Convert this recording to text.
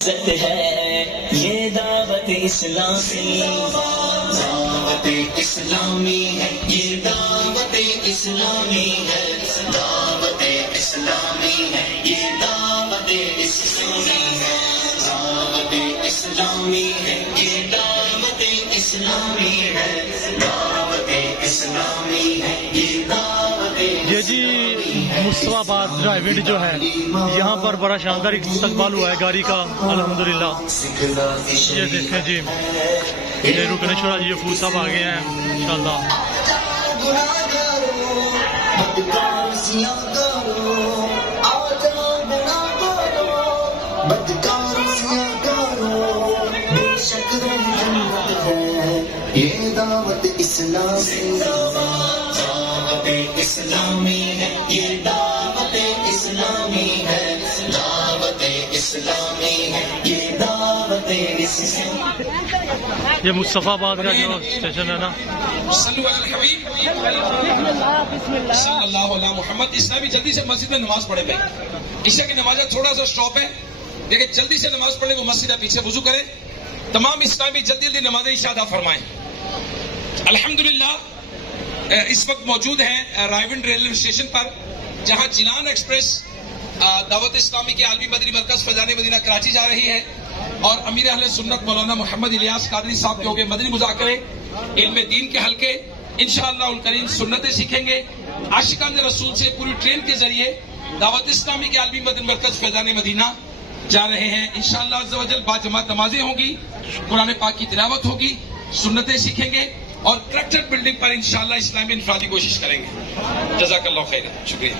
है ये दावत इस्लामी, दावत इस्लामी है ये दावत इस्लामी है, दावत इस्लामी है ये दावत इस्लामी है, दावत इस्लामी है ये दावत इस्लामी है, दावत इस्लामी है ये दावत। ये जी मुस्तफाबाद ड्राइविंग जो है, यहाँ पर बड़ा शानदार इस्तकबाल हुआ है गाड़ी का अल्हम्दुलिल्लाह। ये देखें जी, ये रुकनेश्वर जी फूल साहब आ गए हैं इंशाल्लाह। ये दावत इस्लामी, दावत इस्लामी है ये दावत इस्लामी है, दावत इस्लामी है ये दावत इस्लामी। ये मुस्तफाबाद का जो स्टेशन है ना, सल्लल्लाहु अलैहि मोहम्मद। इसलिए भी जल्दी से मस्जिद में नमाज पढ़े भाई, ईशा की नमाज थोड़ा सा स्टॉप है, लेकिन जल्दी से नमाज पढ़े, वो मस्जिद है पीछे वजू करे। तमाम इस्लामी जल्दी जल्दी नमाज ईशा अदा फरमाएं। अल्हम्दुलिल्लाह इस वक्त मौजूद हैं रायविंड रेलवे स्टेशन पर, जहां जिलान एक्सप्रेस दावत इस्लामी के आलमी मदनी मरकज फैजान मदीना कराची जा रही है, और अमीर अहले सुन्नत मौलाना मोहम्मद इलियास कादरी साहब के होंगे मदनी मुज़ाकरे, इल्म दीन के हल्के, इंशाअल्लाह उल करीम सुन्नतें सीखेंगे। आशिकान रसूल से पूरी ट्रेन के जरिए दावत इस्लामी के आलमी मदनी मरकज फैजान मदीना जा रहे हैं। इंशाअल्लाह अज़्ज़ वजल बाजमात नमाजें होंगी, कुरान पाक की तिलावत होगी, सुन्नतें सीखेंगे, और कलेक्टर बिल्डिंग पर इंशाअल्लाह इस्लामी इंफरादी कोशिश करेंगे। जज़ाकल्लाह खैर, शुक्रिया।